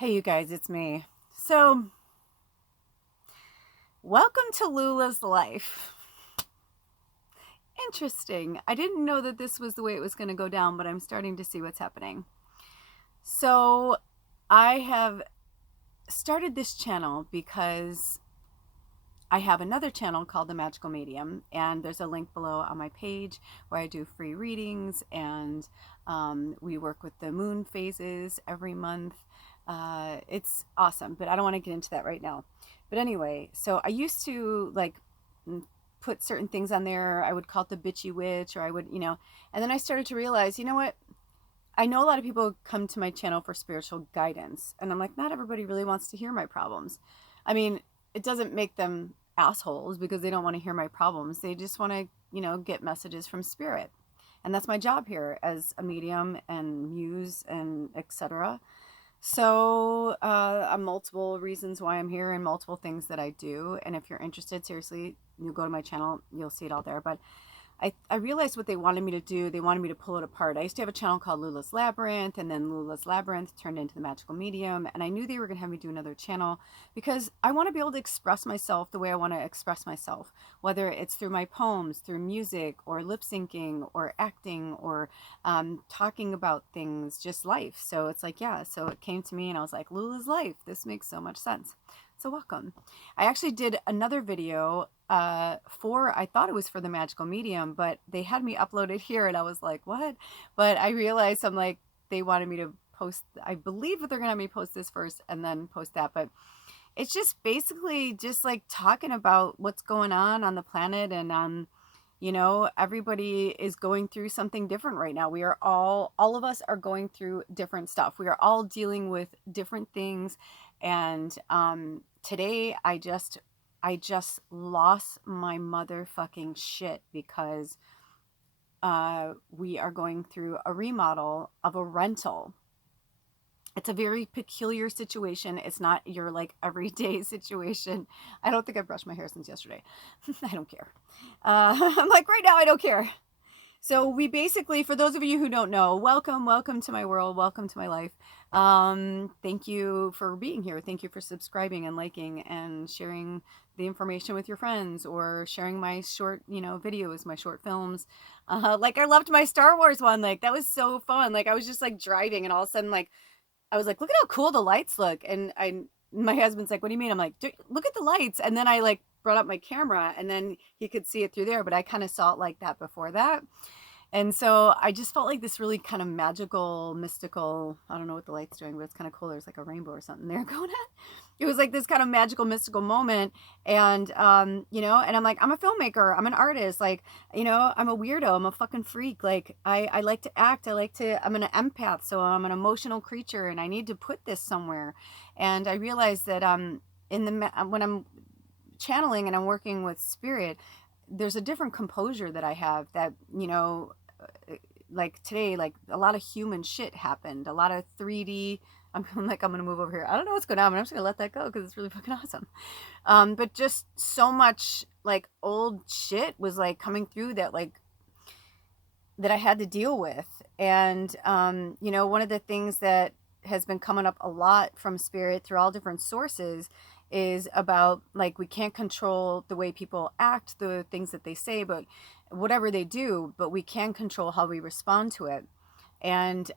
Hey, you guys, it's me. So, welcome to Lula's life. Interesting. I didn't know that this was the way it was going to go down, but I'm starting to see what's happening. So, I have started this channel because I have another channel called The Magical Medium, and there's a link below on my page where I do free readings and we work with the moon phases every month. It's awesome, but I don't want to get into that right now. But anyway, so I used to put certain things on there. I would call it the bitchy witch, or I would, and then I started to realize, you know what? I know a lot of people come to my channel for spiritual guidance, and I'm like, not everybody really wants to hear my problems. I mean, it doesn't make them assholes because they don't want to hear my problems. They just want to, get messages from spirit. And that's my job here as a medium and muse and etc. So, multiple reasons why I'm here and multiple things that I do. And if you're interested, seriously, you go to my channel, you'll see it all there. But I realized what they wanted me to do. They wanted me to pull it apart. I used to have a channel called Lula's Labyrinth, and then Lula's Labyrinth turned into the Magical Medium. And I knew they were going to have me do another channel because I want to be able to express myself the way I want to express myself, whether it's through my poems, through music, or lip syncing, or acting, or talking about things, just life. So it's like, yeah. So it came to me, and I was like, Lula's life. This makes so much sense. So welcome. I actually did another video I thought it was for the Magical Medium, but they had me upload it here and I was like, what? But I realized they wanted me to post, I believe that they're gonna have me post this first and then post that, but it's just basically just like talking about what's going on the planet. And everybody is going through something different right now. We are all of us are going through different stuff. We are all dealing with different things. And today I just lost my motherfucking shit because we are going through a remodel of a rental. It's a very peculiar situation. It's not your like everyday situation. I don't think I've brushed my hair since yesterday. I don't care. I'm like, right now I don't care. So we basically, for those of you who don't know, welcome to my world, welcome to my life. Thank you for being here. Thank you for subscribing and liking and sharing the information with your friends, or sharing my short, videos, my short films. Like I loved my Star Wars one. Like that was so fun. Like I was just like driving, and all of a sudden, like I was like, look at how cool the lights look. And my husband's like, what do you mean? I'm like, look at the lights. And then I like brought up my camera, and then he could see it through there, but I kind of saw it like that before that. And so I just felt like this really kind of magical, mystical, I don't know what the light's doing, but it's kind of cool. There's like a rainbow or something there going on. It was like this kind of magical, mystical moment. And, and I'm like, I'm a filmmaker. I'm an artist. Like, I'm a weirdo. I'm a fucking freak. Like, I like to act. I'm an empath. So I'm an emotional creature, and I need to put this somewhere. And I realized that when I'm channeling and I'm working with spirit, there's a different composure that I have that, like today, like a lot of human shit happened, a lot of 3D. I'm like, I'm gonna move over here. I don't know what's going on, but I'm just gonna let that go because it's really fucking awesome. But just so much like old shit was like coming through that I had to deal with. And one of the things that has been coming up a lot from spirit through all different sources is about like we can't control the way people act, the things that they say, but whatever they do, but we can control how we respond to it. And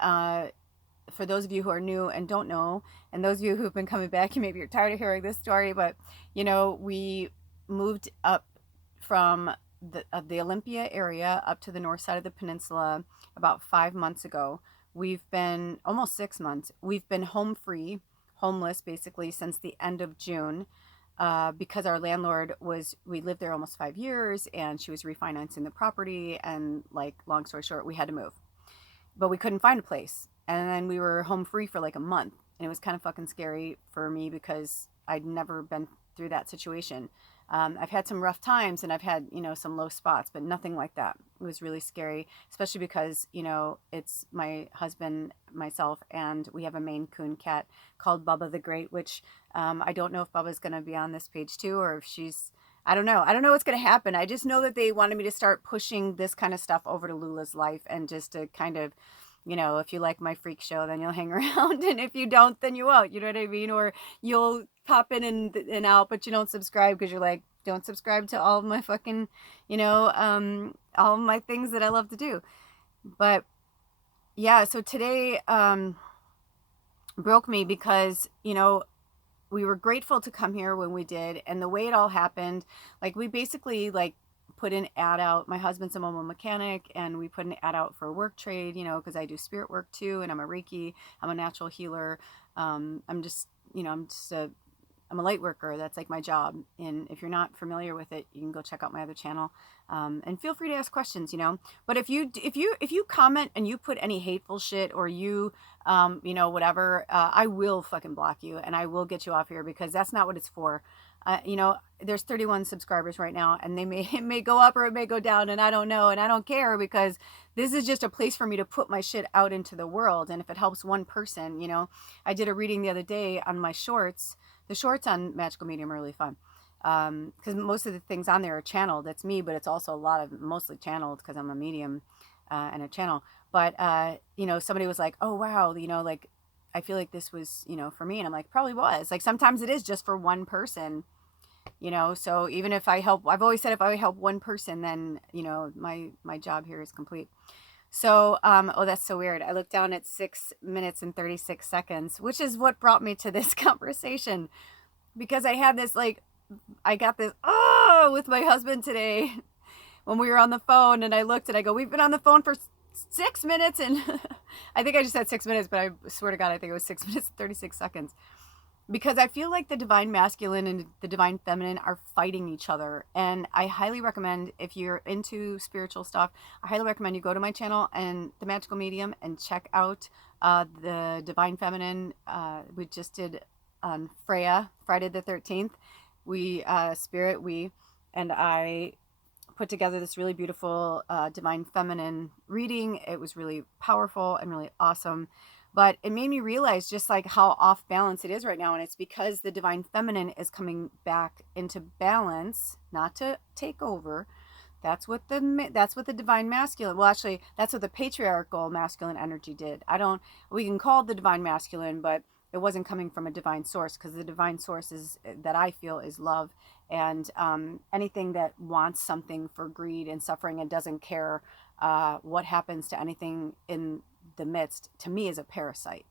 for those of you who are new and don't know, and those of you who've been coming back, maybe you're tired of hearing this story, but we moved up from the Olympia area up to the north side of the peninsula about 5 months ago. We've been almost 6 months. We've been homeless basically since the end of June. Because our landlord we lived there almost 5 years, and she was refinancing the property, and like long story short, we had to move, but we couldn't find a place. And then we were home free for like a month, and it was kind of fucking scary for me because I'd never been through that situation. I've had some rough times, and I've had, some low spots, but nothing like that. It was really scary, especially because, it's my husband, myself, and we have a Maine Coon cat called Bubba the Great, which I don't know if Bubba's going to be on this page too, or if I don't know. I don't know what's going to happen. I just know that they wanted me to start pushing this kind of stuff over to Lula's life, and just to kind of You know, if you like my freak show, then you'll hang around, and if you don't, then you won't. You know what I mean? Or you'll pop in and out, but you don't subscribe because you're like, don't subscribe to all of my fucking, all of my things that I love to do. But yeah, so today broke me because, we were grateful to come here when we did, and the way it all happened, like we basically like put an ad out. My husband's a mobile mechanic, and we put an ad out for a work trade, because I do spirit work too, and I'm a Reiki, I'm a natural healer. I'm just, I'm a light worker. That's like my job. And if you're not familiar with it, you can go check out my other channel, and feel free to ask questions. But if you comment and you put any hateful shit, or whatever, I will fucking block you, and I will get you off here, because that's not what it's for. There's 31 subscribers right now, and it may go up or it may go down, and I don't know, and I don't care, because this is just a place for me to put my shit out into the world. And if it helps one person, I did a reading the other day on my shorts. The shorts on Magical Medium are really fun, because most of the things on there are channeled. That's me, but it's also a lot of mostly channeled because I'm a medium and a channel. But somebody was like, "Oh wow, like I feel like this was for me," and I'm like, "Probably was." Like sometimes it is just for one person, So even if I help, I've always said if I help one person, then my job here is complete. So, oh, that's so weird. I looked down at 6 minutes and 36 seconds, which is what brought me to this conversation, because I had this, I got this, with my husband today when we were on the phone, and I looked and I go, we've been on the phone for 6 minutes. And I think I just said 6 minutes, but I swear to God, I think it was 6 minutes and 36 seconds. Because I feel like the divine masculine and the divine feminine are fighting each other. And I highly recommend, if you're into spiritual stuff, I highly recommend you go to my channel and the Magical Medium and check out the divine feminine. We just did on Freya, Friday the 13th. And I put together this really beautiful divine feminine reading. It was really powerful and really awesome. But it made me realize just like how off balance it is right now. And it's because the divine feminine is coming back into balance, not to take over. That's what the divine masculine, well, actually, that's what the patriarchal masculine energy did. We can call it the divine masculine, but it wasn't coming from a divine source, because the divine source that I feel is love. And anything that wants something for greed and suffering and doesn't care what happens to anything in the midst, to me, is a parasite.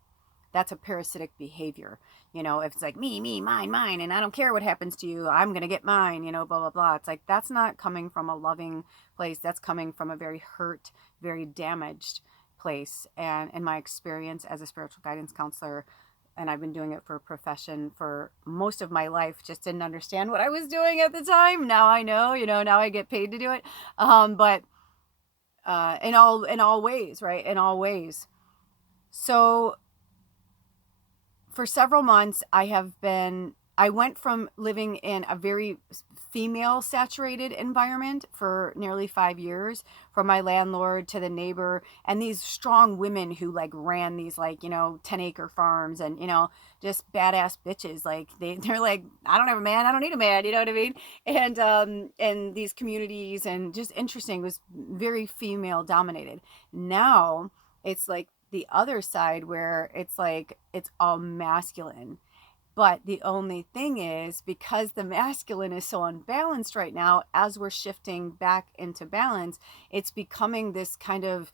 That's a parasitic behavior. If it's like me, mine, and I don't care what happens to you, I'm gonna get mine, blah blah blah. It's like, that's not coming from a loving place. That's coming from a very hurt, very damaged place. And in my experience as a spiritual guidance counselor, and I've been doing it for a profession for most of my life, just didn't understand what I was doing at the time. Now I know, now I get paid to do it. But in all ways, right? In all ways. So for several months, I went from living in a very female saturated environment for nearly 5 years, from my landlord to the neighbor, and these strong women who ran these 10-acre farms, and just badass bitches. They're like, I don't have a man, I don't need a man, you know what I mean? And these communities, and just interesting, it was very female dominated. Now it's like the other side, where it's all masculine. But the only thing is, because the masculine is so unbalanced right now, as we're shifting back into balance, it's becoming this kind of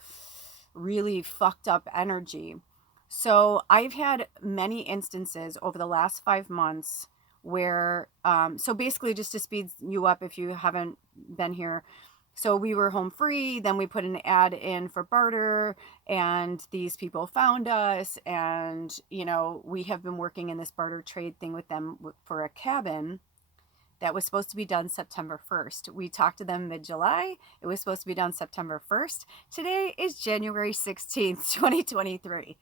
really fucked up energy. So I've had many instances over the last 5 months where, so basically, just to speed you up if you haven't been here, so we were home free, then we put an ad in for barter, and these people found us, and, we have been working in this barter trade thing with them for a cabin that was supposed to be done September 1st. We talked to them mid-July. It was supposed to be done September 1st. Today is January 16th, 2023.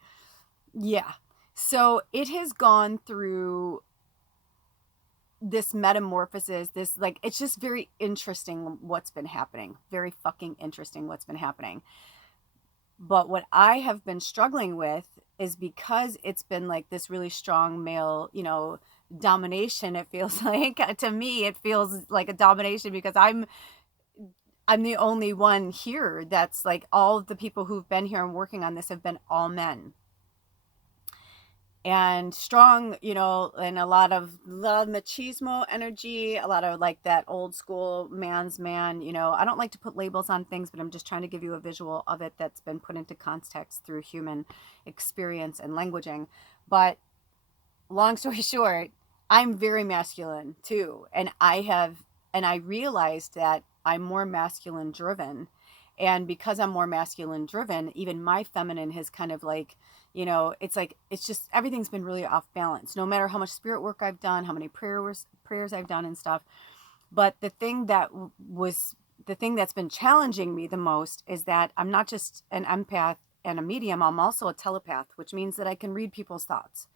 Yeah. So it has gone through this metamorphosis, it's just very interesting what's been happening. Very fucking interesting what's been happening. But what I have been struggling with is, because it's been this really strong male, domination, it feels like, to me, it feels like a domination, because I'm the only one here that's like, all of the people who've been here and working on this have been all men. And strong, and a lot of machismo energy, a lot of like that old school man's man. I don't like to put labels on things, but I'm just trying to give you a visual of it that's been put into context through human experience and languaging. But long story short, I'm very masculine too. And I realized that I'm more masculine driven. And because I'm more masculine driven, even my feminine has kind of like, it's just everything's been really off balance. No matter how much spirit work I've done, how many prayers I've done and stuff. But the thing that's been challenging me the most is that I'm not just an empath and a medium, I'm also a telepath, which means that I can read people's thoughts.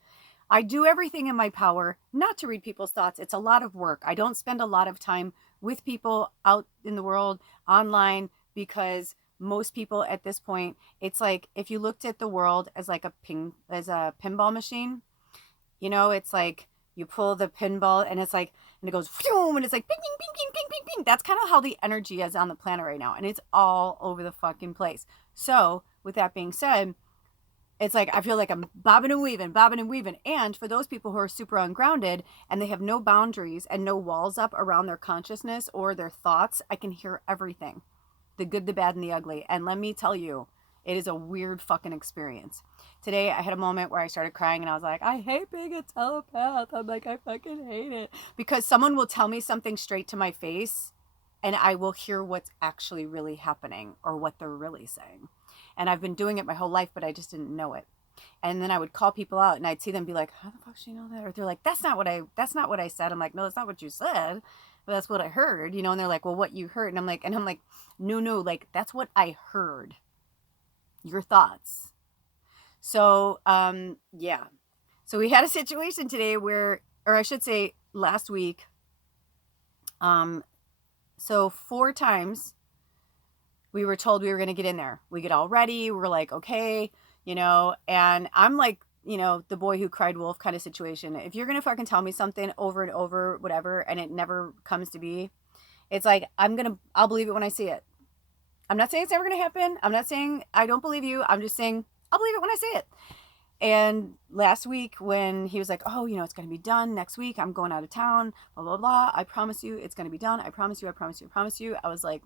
I do everything in my power not to read people's thoughts. It's a lot of work. I don't spend a lot of time with people out in the world, online, because most people at this point, it's like if you looked at the world as like a pinball machine, it's like you pull the pinball and it's like, and it goes and it's like ping ping ping ping ping ping ping. That's kind of how the energy is on the planet right now, and it's all over the fucking place. So with that being said, it's like I feel like I'm bobbing and weaving. And for those people who are super ungrounded and they have no boundaries and no walls up around their consciousness or their thoughts, I can hear everything. The good, the bad, and the ugly. And let me tell you, it is a weird fucking experience. Today, I had a moment where I started crying and I was like, I hate being a telepath. I'm like, I fucking hate it. Because someone will tell me something straight to my face and I will hear what's actually really happening or what they're really saying. And I've been doing it my whole life, but I just didn't know it. And then I would call people out and I'd see them be like, how the fuck does she know that? Or they're like, that's not what I said. I'm like, no, that's not what you said. But that's what I heard, and they're like, well, what you heard? And I'm like, no, like, that's what I heard. Your thoughts. So, yeah. So we had a situation today where, or I should say last week, so 4 times we were told we were going to get in there. We get all ready. We're like, okay, and I'm like, the boy who cried wolf kind of situation. If you're going to fucking tell me something over and over, whatever, and it never comes to be, it's like, I'll believe it when I see it. I'm not saying it's never going to happen. I'm not saying I don't believe you. I'm just saying I'll believe it when I see it. And last week when he was like, oh, it's going to be done next week. I'm going out of town, blah, blah, blah. I promise you it's going to be done. I promise you. I was like,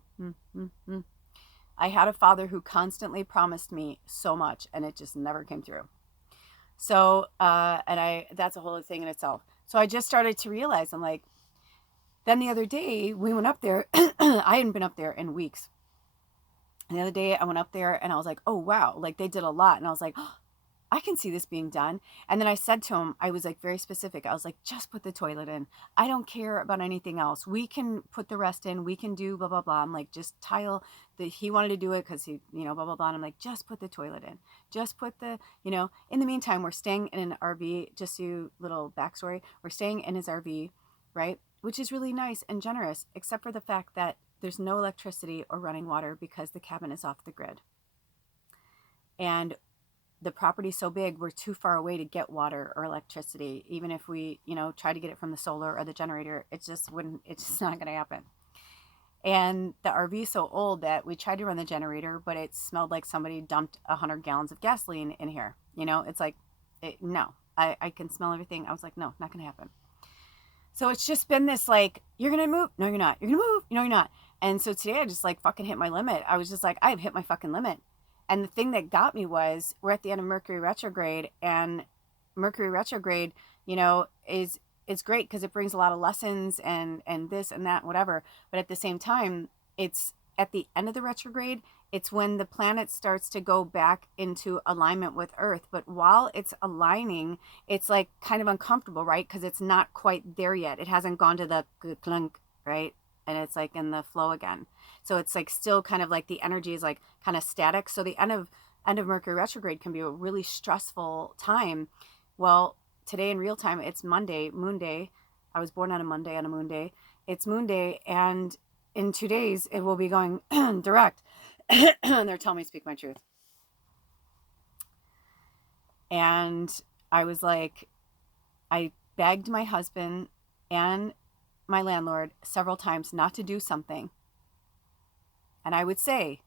I had a father who constantly promised me so much and it just never came through. So, that's a whole thing in itself. So I just started to realize, I'm like, then the other day we went up there. I hadn't been up there in weeks. And the other day I went up there and I was like, oh, wow, like they did a lot. And I was like, oh, I can see this being done. And then I said to him, I was like very specific. I was like, just put the toilet in. I don't care about anything else. We can put the rest in. We can do blah, blah, blah. I'm like, just tile. He wanted to do it because he, blah, blah, blah. And I'm like, just put the toilet in. Just put the, in the meantime, we're staying in an RV. Just so little backstory. We're staying in his RV, right? Which is really nice and generous, except for the fact that there's no electricity or running water because the cabin is off the grid. And the property's so big, we're too far away to get water or electricity. Even if we, try to get it from the solar or the generator, it's just not going to happen. And the RV is so old that we tried to run the generator, but it smelled like somebody dumped 100 gallons of gasoline in here. It's like, no, I can smell everything. I was like, no, not going to happen. So it's just been this like, you're going to move. No, you're not. You're going to move. No, you're not. And so today I just like fucking hit my limit. I was just like, I've hit my fucking limit. And the thing that got me was we're at the end of Mercury retrograde, and Mercury retrograde, is great because it brings a lot of lessons and this and that, whatever. But at the same time, it's at the end of the retrograde, it's when the planet starts to go back into alignment with Earth. But while it's aligning, it's like kind of uncomfortable, right? Because it's not quite there yet. It hasn't gone to the clunk, right? And it's like in the flow again. So it's like still kind of like the energy is like kind of static. So the end of Mercury retrograde can be a really stressful time. Well, today in real time, it's Monday, Moon Day. I was born on a Monday, on a Moon Day. It's Moon Day, and in 2 days, it will be going direct. They're telling me to speak my truth. And I was like, I begged my husband and my landlord several times not to do something And I would say,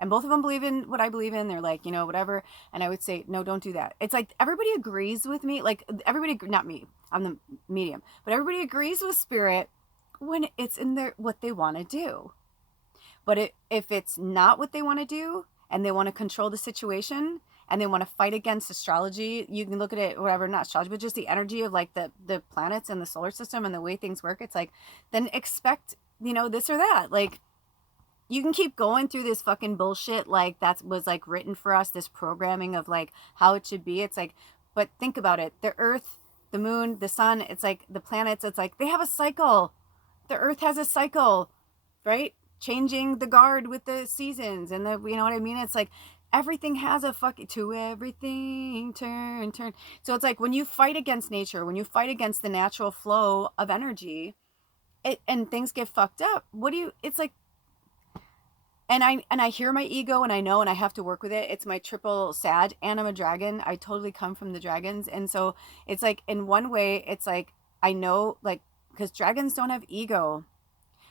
and both of them believe in what I believe in. They're like, whatever. And I would say, no, don't do that. It's like everybody agrees with me. Like everybody, not me, I'm the medium, but everybody agrees with spirit when it's in their what they want to do. But if it's not what they want to do and they want to control the situation and they want to fight against astrology, you can look at it, whatever, not astrology, but just the energy of like the planets and the solar system and the way things work. It's like, then expect, this or that. Like, you can keep going through this fucking bullshit like that was like written for us, this programming of like how it should be. It's like, but think about it. The earth, the moon, the sun, it's like the planets, it's like they have a cycle. The earth has a cycle, right? Changing the guard with the seasons and you know what I mean? It's like everything has a fucking, to everything turn. So it's like when you fight against nature, when you fight against the natural flow of energy, and things get fucked up, it's like, and I hear my ego and I know, and I have to work with it. It's my triple sad, and I'm a dragon. I totally come from the dragons. And so it's like, in one way, it's like, I know, like, because dragons don't have ego,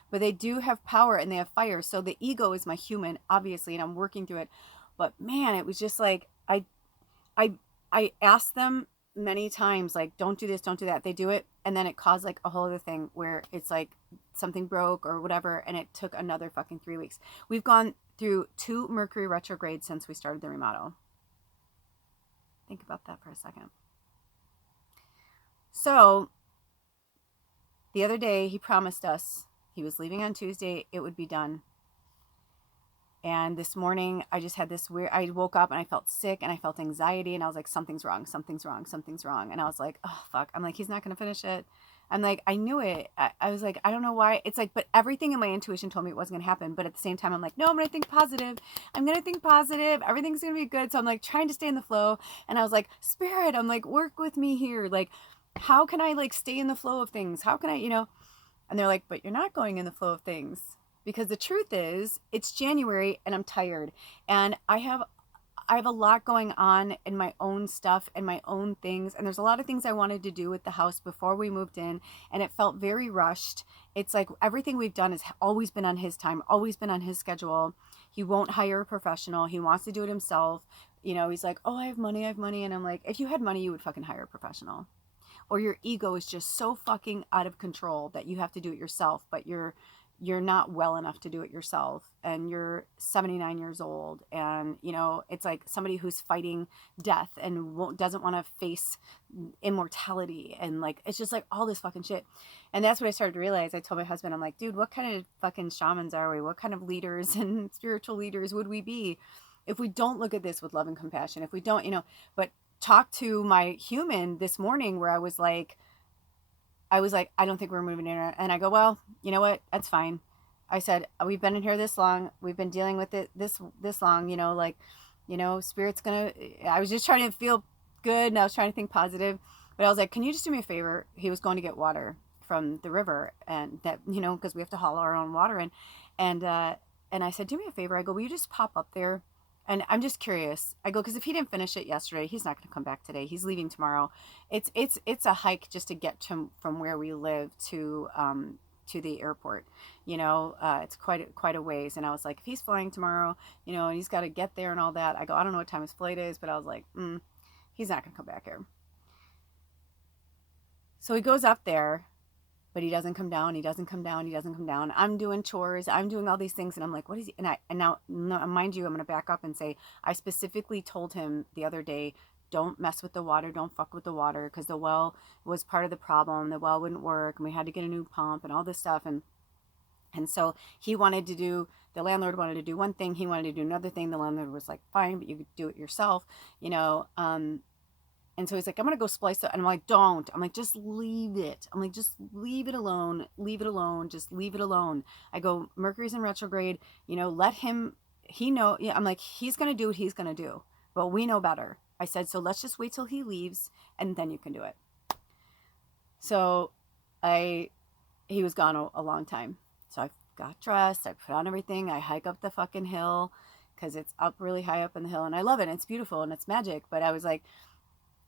but they do have power and they have fire. So the ego is my human, obviously, and I'm working through it. But man, it was just like, I asked them many times, like, don't do this, don't do that. They do it. And then it caused like a whole other thing where it's like something broke or whatever. And it took another fucking 3 weeks. We've gone through 2 Mercury retrogrades since we started the remodel. Think about that for a second. So the other day he promised us he was leaving on Tuesday. It would be done. And this morning I just had this weird, I woke up and I felt sick and I felt anxiety and I was like, something's wrong. And I was like, oh, fuck. I'm like, he's not going to finish it. I'm like, I knew it. I was like, I don't know why. It's like, but everything in my intuition told me it wasn't going to happen. But at the same time, I'm like, no, I'm going to think positive. Everything's going to be good. So I'm like trying to stay in the flow. And I was like, spirit, I'm like, work with me here. Like, how can I like stay in the flow of things? How can I, and they're like, but you're not going in the flow of things. Because the truth is, it's January and I'm tired. And I have a lot going on in my own stuff and my own things. And there's a lot of things I wanted to do with the house before we moved in. And it felt very rushed. It's like everything we've done has always been on his time, always been on his schedule. He won't hire a professional. He wants to do it himself. He's like, oh, I have money. And I'm like, if you had money, you would fucking hire a professional. Or your ego is just so fucking out of control that you have to do it yourself, but you're not well enough to do it yourself, and you're 79 years old, and it's like somebody who's fighting death and doesn't want to face immortality, and like it's just like all this fucking shit. And that's what I started to realize. I told my husband, I'm like, dude, what kind of fucking shamans are we? What kind of leaders and spiritual leaders would we be if we don't look at this with love and compassion? If we don't, but talk to my human this morning where I was like, I don't think we're moving in. And I go, well, you know what? That's fine. I said, we've been in here this long. We've been dealing with it this long, spirit's I was just trying to feel good and I was trying to think positive, but I was like, can you just do me a favor? He was going to get water from the river, and that, because we have to haul our own water in. And I said, do me a favor. I go, will you just pop up there? And I'm just curious. I go, because if he didn't finish it yesterday, he's not going to come back today. He's leaving tomorrow. It's a hike just to get from where we live to the airport. It's quite a ways. And I was like, if he's flying tomorrow, and he's got to get there and all that. I go, I don't know what time his flight is, but I was like, he's not going to come back here. So he goes up there, but he doesn't come down. I'm doing chores. I'm doing all these things. And I'm like, what is he? And now, mind you, I'm going to back up and say, I specifically told him the other day, don't mess with the water. Don't fuck with the water. Because the well was part of the problem. The well wouldn't work. And we had to get a new pump and all this stuff. And so the landlord wanted to do one thing. He wanted to do another thing. The landlord was like, fine, but you could do it yourself, And so he's like, I'm going to go splice it. And I'm like, don't. I'm like, just leave it. I'm like, just leave it alone. Just leave it alone. I go, Mercury's in retrograde, let him, I'm like, he's going to do what he's going to do. But we know better. I said, so let's just wait till he leaves and then you can do it. So he was gone a long time. So I got dressed. I put on everything. I hike up the fucking hill because it's up really high up in the hill. And I love it. It's beautiful and it's magic. But I was like,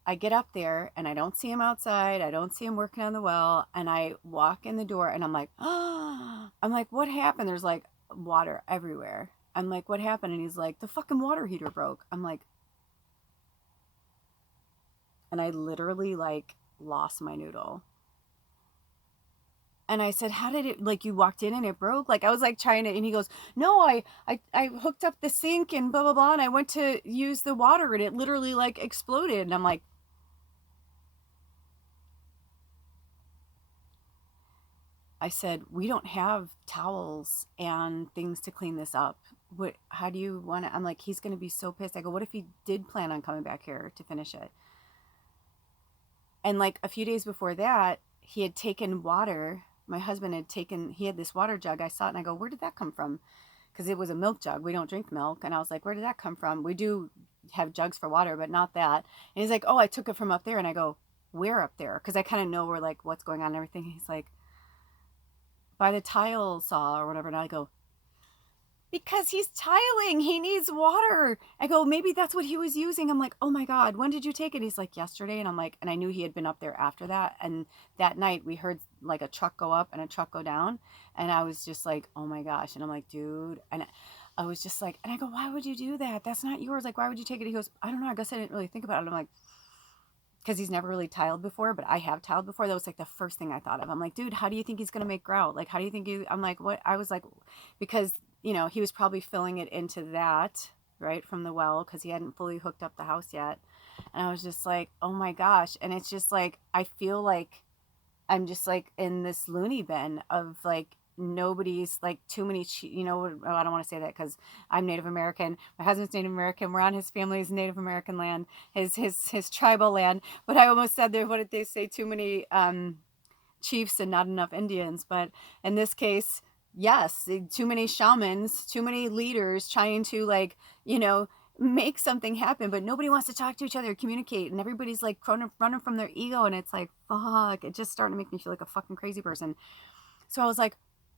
I get up there and I don't see him outside. I don't see him working on the well. And I walk in the door and I'm like, oh, I'm like, what happened? There's like water everywhere. I'm like, what happened? And he's like, the fucking water heater broke. I'm like, and I literally like lost my noodle. And I said, how did it, like, you walked in and it broke? Like, I was like trying to, and he goes, no, I hooked up the sink and blah, blah, blah. And I went to use the water and it literally like exploded. And I'm like, I said, we don't have towels and things to clean this up. What, how do you want to, I'm like, he's going to be so pissed. I go, what if he did plan on coming back here to finish it? And like a few days before that, he had taken water. My husband had taken, he had this water jug. I saw it and I go, where did that come from? Because it was a milk jug. We don't drink milk. And I was like, where did that come from? We do have jugs for water, but not that. And he's like, oh, I took it from up there. And I go, where up there? Because I kind of know where, like, what's going on and everything. He's like, by the tile saw or whatever. And I go, because he's tiling, he needs water. I go, maybe that's what he was using. I'm like, oh my God, when did you take it? He's like, yesterday. And I'm like, and I knew he had been up there after that. And that night we heard like a truck go up and a truck go down. And I was just like, oh my gosh. And I'm like, dude. And I was just like, and I go, why would you do that? That's not yours. Like, why would you take it? He goes, I don't know. I guess I didn't really think about it. I'm like, because he's never really tiled before, but I have tiled before. That was like the first thing I thought of. I'm like, dude, how do you think he's going to make grout? Like, how do you think I'm like, what? I was like, because, you know, he was probably filling it into that, right, from the well, because he hadn't fully hooked up the house yet. And I was just like, oh my gosh. And it's just like, I feel like I'm just like in this loony bin of like, nobody's like too many, you know, I don't want to say that because I'm Native American. My husband's Native American. We're on his family's Native American land, his tribal land. But I almost said there, what did they say? Too many chiefs and not enough Indians. But in this case, yes, too many shamans, too many leaders trying to like, you know, make something happen, but nobody wants to talk to each other, communicate, and everybody's like running from their ego, and it's like, fuck, it just started to make me feel like a fucking crazy person. So I was like,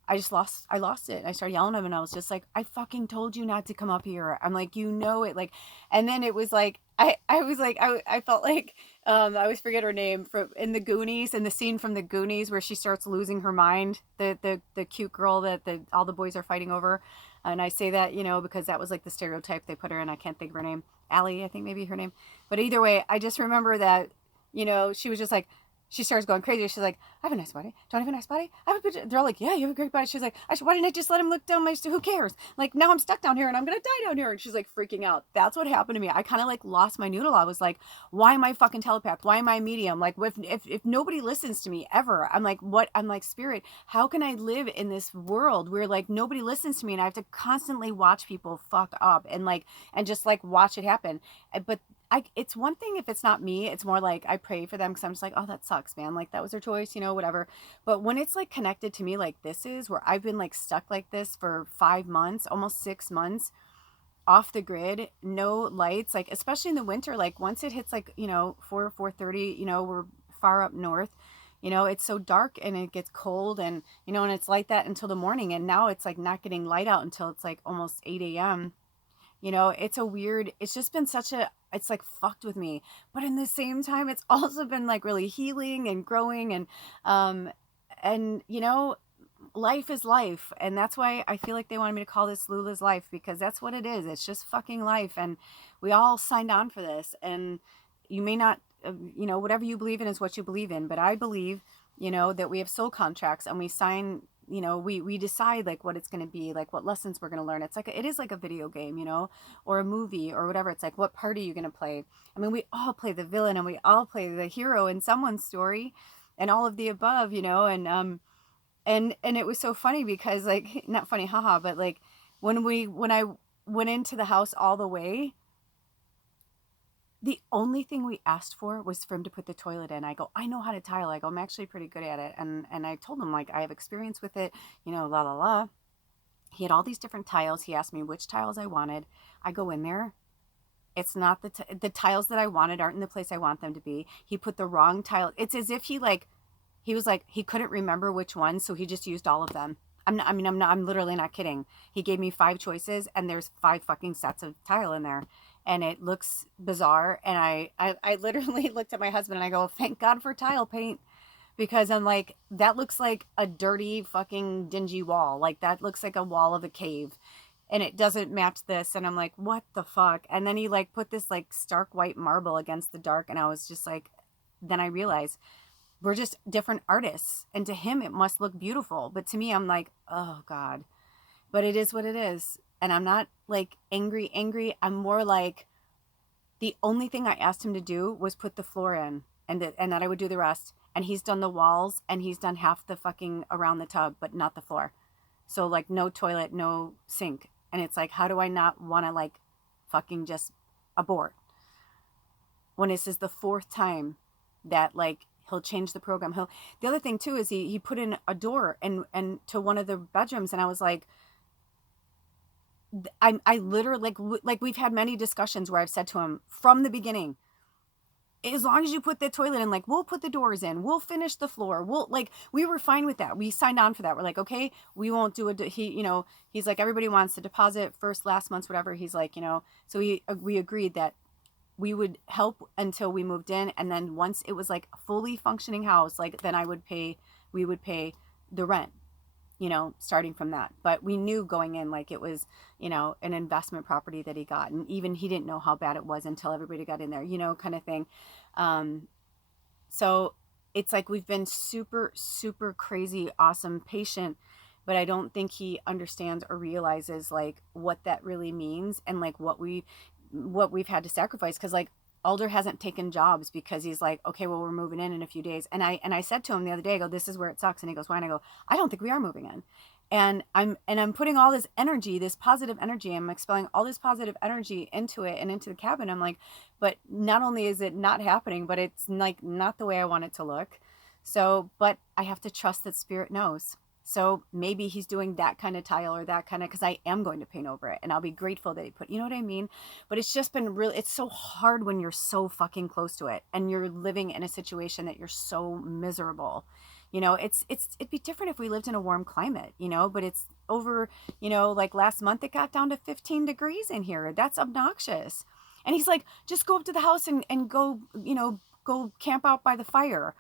I lost it. I started yelling at him and I was just like, I fucking told you not to come up here. I'm like, you know it. Like, and then it was like, I was like, I felt like, I always forget her name from in the Goonies, and the scene from the Goonies where she starts losing her mind, the cute girl that all the boys are fighting over. And I say that, you know, because that was like the stereotype they put her in. I can't think of her name. Allie, I think maybe her name. But either way, I just remember that, you know, she was just like, she starts going crazy. She's like, I have a nice body. Don't I have a nice body? I have a good... They're all like, yeah, you have a great body. She's like, why didn't I just let him look down my... Who cares? Like, now I'm stuck down here and I'm going to die down here. And she's like freaking out. That's what happened to me. I kind of like lost my noodle. I was like, why am I fucking telepath? Why am I medium? Like, if nobody listens to me ever, I'm like, what? I'm like, spirit, how can I live in this world where like nobody listens to me and I have to constantly watch people fuck up and like, and just like watch it happen. But it's one thing if it's not me, it's more like I pray for them because I'm just like, oh, that sucks, man. Like that was their choice, you know, whatever. But when it's like connected to me like this is, where I've been like stuck like this for 5 months, almost 6 months, off the grid, no lights, like especially in the winter, like once it hits like, you know, 4:30, you know, we're far up north, you know, it's so dark and it gets cold and, you know, and it's like that until the morning. And now it's like not getting light out until it's like almost 8 a.m. You know, it's a weird, it's just been such a, it's like fucked with me. But in the same time, it's also been like really healing and growing and you know, life is life. And that's why I feel like they wanted me to call this Lula's life, because that's what it is. It's just fucking life. And we all signed on for this. And you may not, you know, whatever you believe in is what you believe in. But I believe, you know, that we have soul contracts and we sign, you know, we decide like what it's going to be, like what lessons we're going to learn. It's like, it is like a video game, you know, or a movie or whatever. It's like, what part are you going to play? I mean, we all play the villain and we all play the hero in someone's story and all of the above, you know, and it was so funny because like, not funny, haha, but like when I went into the house all the way, the only thing we asked for was for him to put the toilet in. I go, I know how to tile. I go, I'm actually pretty good at it. And I told him, like, I have experience with it, you know, la, la, la. He had all these different tiles. He asked me which tiles I wanted. I go in there. It's not the tiles that I wanted aren't in the place I want them to be. He put the wrong tile. It's as if he was like, he couldn't remember which one. So he just used all of them. I'm literally not kidding. He gave me 5 choices and there's 5 fucking sets of tile in there. And it looks bizarre. And I literally looked at my husband and I go, thank God for tile paint, because I'm like, that looks like a dirty fucking dingy wall. Like that looks like a wall of a cave. And it doesn't match this. And I'm like, what the fuck? And then he like put this like stark white marble against the dark. And I was just like, then I realized we're just different artists. And to him, it must look beautiful. But to me, I'm like, oh God. But it is what it is. And I'm not like angry. I'm more like, the only thing I asked him to do was put the floor in, and that I would do the rest. And he's done the walls and he's done half the fucking around the tub, but not the floor. So like no toilet, no sink. And it's like, how do I not want to like fucking just abort when this is the fourth time that like he'll change the program? The other thing too is he put in a door and to one of the bedrooms, and I was like, I literally like we've had many discussions where I've said to him from the beginning, as long as you put the toilet in, like we'll put the doors in, we'll finish the floor, we'll like, we were fine with that. We signed on for that. We're like, okay, we won't do it. He's like, everybody wants the deposit first, last month's, whatever. He's like, so we agreed that we would help until we moved in, and then once it was like a fully functioning house, like then we would pay the rent, starting from that. But we knew going in, like it was, an investment property that he got. And even he didn't know how bad it was until everybody got in there, kind of thing. So it's like, we've been super, super crazy, awesome, patient, but I don't think he understands or realizes like what that really means and like what we've had to sacrifice. Cause like Alder hasn't taken jobs because he's like, okay, well, we're moving in a few days. And I said to him the other day, I go, this is where it sucks. And he goes, why? And I go, I don't think we are moving in. And I'm putting all this energy, this positive energy, I'm expelling all this positive energy into it and into the cabin. I'm like, but not only is it not happening, but it's like not the way I want it to look. So, but I have to trust that spirit knows. So maybe he's doing that kind of tile or that kind of, because I am going to paint over it and I'll be grateful that he put, you know what I mean? But it's just been really, it's so hard when you're so fucking close to it and you're living in a situation that you're so miserable. It'd be different if we lived in a warm climate, but it's over, like last month it got down to 15 degrees in here. That's obnoxious. And he's like, just go up to the house and go, go camp out by the fire.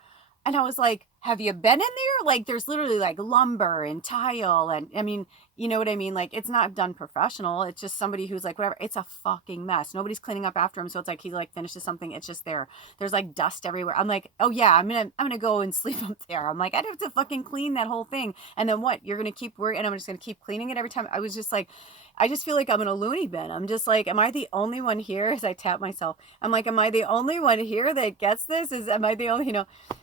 And I was like, have you been in there? Like, there's literally like lumber and tile. And I mean, you know what I mean? Like, it's not done professional. It's just somebody who's like, whatever. It's a fucking mess. Nobody's cleaning up after him. So it's like, he like finishes something. It's just there. There's like dust everywhere. I'm like, oh yeah, I'm going to go and sleep up there. I'm like, I'd have to fucking clean that whole thing. And then what? You're going to keep working and I'm just going to keep cleaning it every time. I was just like, I just feel like I'm in a loony bin. I'm just like, am I the only one here? As I tap myself, I'm like, am I the only one here that gets this? Am I the only,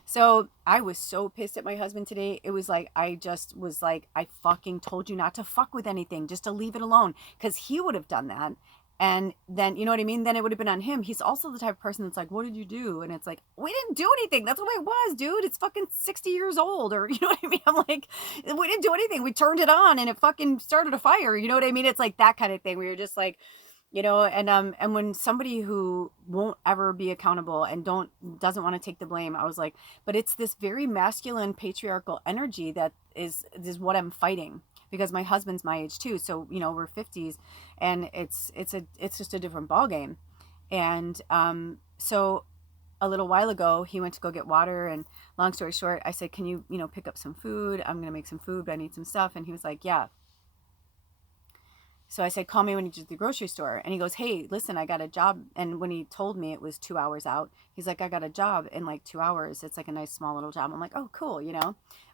So I was so pissed at my husband today. It was like, I just was like, I fucking told you not to fuck with anything, just to leave it alone. Because he would have done that. And then, you know what I mean? Then it would have been on him. He's also the type of person that's like, what did you do? And it's like, we didn't do anything. That's what it was, dude. It's fucking 60 years old. Or, you know what I mean? I'm like, we didn't do anything. We turned it on and it fucking started a fire. You know what I mean? It's like that kind of thing where you're just like, and when somebody who won't ever be accountable and doesn't want to take the blame, I was like, but it's this very masculine patriarchal energy that is what I'm fighting. Because my husband's my age too, so we're 50s, and it's just a different ball game. And so a little while ago, he went to go get water, and long story short, I said, "Can you pick up some food? I'm gonna make some food, but I need some stuff." And he was like, "Yeah." So I said, call me when you get to the grocery store. And he goes, hey, listen, I got a job. And when he told me it was 2 hours out, he's like, I got a job in like 2 hours. It's like a nice small little job. I'm like, oh, cool.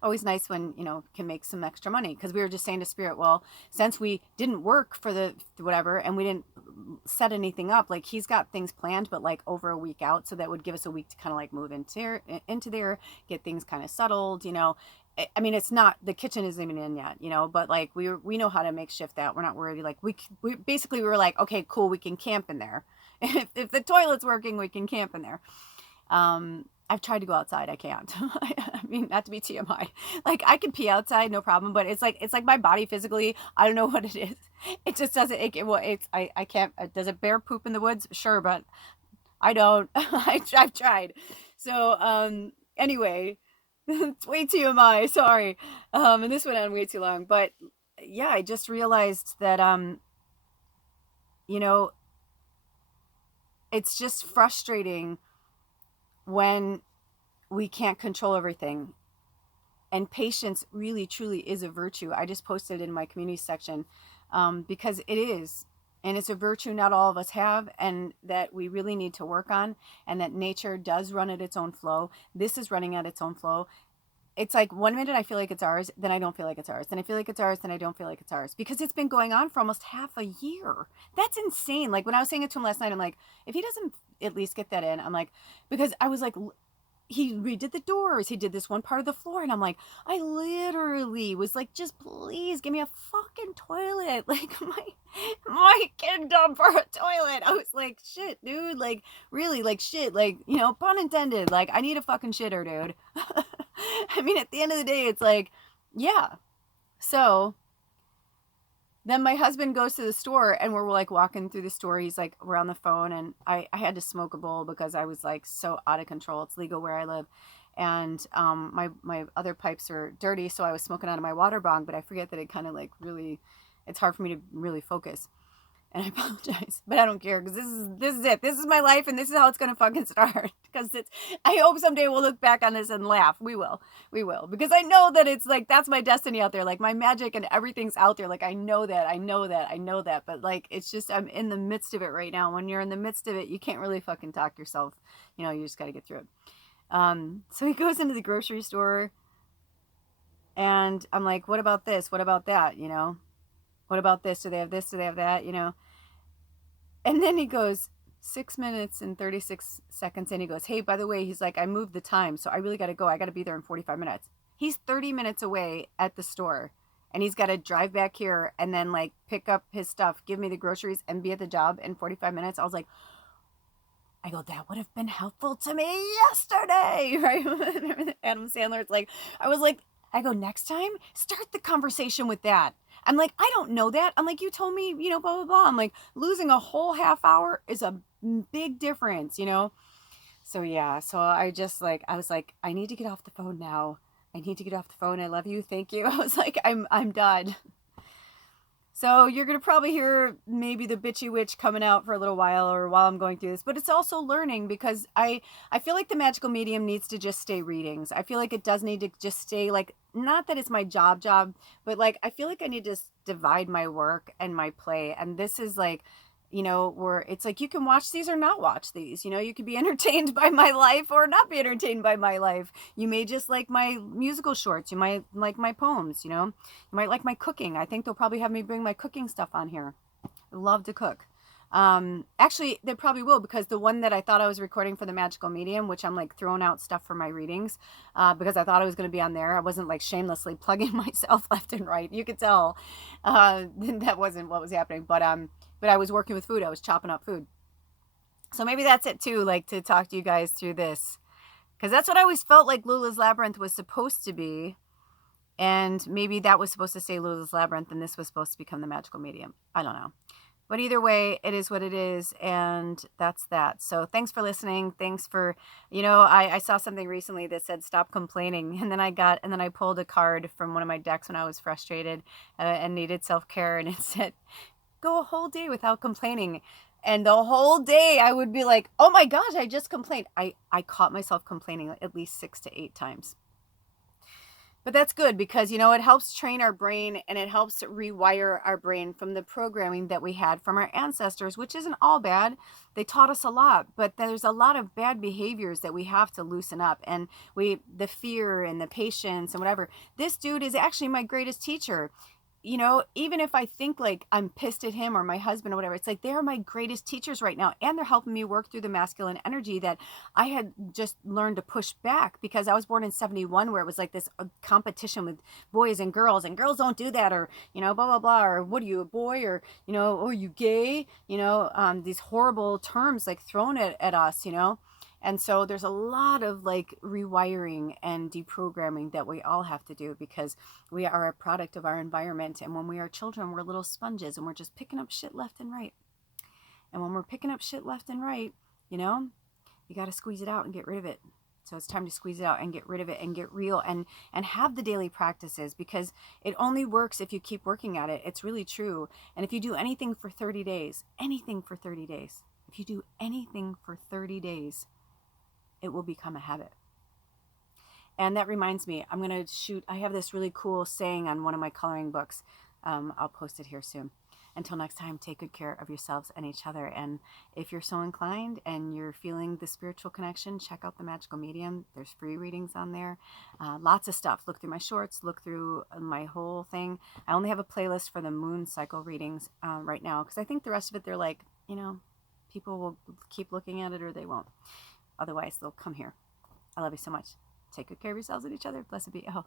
Always nice when, can make some extra money. Cause we were just saying to Spirit, well, since we didn't work for the whatever, and we didn't set anything up, like he's got things planned, but like over a week out. So that would give us a week to kind of like move into there, get things kind of settled, I mean, it's not, the kitchen isn't even in yet, but like we know how to make shift that. We're not worried. Like we were like, okay, cool. We can camp in there. If the toilet's working, we can camp in there. I've tried to go outside. I can't. I mean, not to be TMI, like I can pee outside, no problem. But it's like my body physically, I don't know what it is. It just doesn't, I can't, does a bear poop in the woods? Sure. But I don't, I've tried. So, anyway, it's way TMI, sorry. And this went on way too long, but yeah, I just realized that, it's just frustrating when we can't control everything. And patience really, truly is a virtue. I just posted in my community section because it is. And it's a virtue not all of us have, and that we really need to work on, and that nature does run at its own flow. This is running at its own flow. It's like 1 minute I feel like it's ours, then I don't feel like it's ours. Then I feel like it's ours, then I don't feel like it's ours. Because it's been going on for almost half a year. That's insane. Like when I was saying it to him last night, I'm like, if he doesn't at least get that in, I'm like, because I was like, he redid the doors, he did this one part of the floor, and I'm like, I literally was like, just please give me a fucking toilet. Like my kingdom for a toilet. I was like, shit, dude, like really, like shit, like, you know, pun intended, like I need a fucking shitter, dude. I mean, at the end of the day, it's like, yeah. So then my husband goes to the store, and we're like walking through the store. He's like, we're on the phone, and I had to smoke a bowl because I was like so out of control. It's legal where I live. And my other pipes are dirty, so I was smoking out of my water bong, but I forget that it kind of like really, it's hard for me to really focus. And I apologize, but I don't care, because this is it. This is my life, and this is how it's gonna fucking start. Because it's, I hope someday we'll look back on this and laugh. We will, because I know that it's like, that's my destiny out there. Like my magic and everything's out there. Like I know that. But like, it's just, I'm in the midst of it right now. When you're in the midst of it, you can't really fucking talk yourself. You know, you just got to get through it. So he goes into the grocery store, and I'm like, what about this? What about that? You know, what about this? Do they have this? Do they have that? You know? And then he goes 6 minutes and 36 seconds in. He goes, hey, by the way, he's like, I moved the time, so I really got to go. I got to be there in 45 minutes. He's 30 minutes away at the store, and he's got to drive back here and then like pick up his stuff, give me the groceries, and be at the job in 45 minutes. I was like, I go, that would have been helpful to me yesterday, right? Adam Sandler's like, I go, next time, start the conversation with that. I'm like, I don't know that. I'm like, you told me, you know, blah, blah, blah. I'm like, losing a whole half hour is a big difference, you know? So yeah, so I just like, I was like, I need to get off the phone now. I need to get off the phone. I love you. Thank you. I was like, I'm done. So you're going to probably hear maybe the bitchy witch coming out for a little while, or while I'm going through this, but it's also learning, because I feel like the magical medium needs to just stay readings. I feel like it does need to just stay like, not that it's my job, but like, I feel like I need to divide my work and my play. And this is like, you know, where it's like, you can watch these or not watch these, you know, you could be entertained by my life or not be entertained by my life. You may just like my musical shorts. You might like my poems, you know, you might like my cooking. I think they'll probably have me bring my cooking stuff on here. I love to cook. Actually, they probably will, because the one that I thought I was recording for the magical medium, which I'm like throwing out stuff for my readings, because I thought I was going to be on there. I wasn't like shamelessly plugging myself left and right. You could tell, that wasn't what was happening, but I was working with food. I was chopping up food. So maybe that's it too, like to talk to you guys through this, because that's what I always felt like Lula's Labyrinth was supposed to be. And maybe that was supposed to say Lula's Labyrinth, and this was supposed to become the magical medium. I don't know. But either way, it is what it is, and that's that. So thanks for listening. Thanks for, you know, I saw something recently that said stop complaining, and then I pulled a card from one of my decks when I was frustrated and needed self-care, and it said, go a whole day without complaining. And the whole day I would be like, oh my gosh, I just complained. I caught myself complaining at least 6 to 8 times. But that's good, because, you know, it helps train our brain, and it helps rewire our brain from the programming that we had from our ancestors, which isn't all bad. They taught us a lot, but there's a lot of bad behaviors that we have to loosen up, and the fear and the patience and whatever. This dude is actually my greatest teacher. You know, even if I think like I'm pissed at him or my husband or whatever, it's like they're my greatest teachers right now. And they're helping me work through the masculine energy that I had just learned to push back, because I was born in 71, where it was like this competition with boys and girls don't do that, or, you know, blah, blah, blah, or what are you, a boy, or, you know, or you gay, you know, these horrible terms like thrown at us, you know. And so there's a lot of like rewiring and deprogramming that we all have to do, because we are a product of our environment. And when we are children, we're little sponges, and we're just picking up shit left and right. And when we're picking up shit left and right, you know, you got to squeeze it out and get rid of it. So it's time to squeeze it out and get rid of it and get real, and have the daily practices, because it only works if you keep working at it. It's really true. And if you do anything for 30 days, if you do anything for 30 days, it will become a habit. And that reminds me, I'm going to shoot, I have this really cool saying on one of my coloring books. I'll post it here soon. Until next time, take good care of yourselves and each other. And if you're so inclined and you're feeling the spiritual connection, check out the Magical Medium. There's free readings on there. Lots of stuff. Look through my shorts, look through my whole thing. I only have a playlist for the moon cycle readings right now, because I think the rest of it, they're like, people will keep looking at it or they won't. Otherwise, they'll come here. I love you so much. Take good care of yourselves and each other. Blessed be. Oh.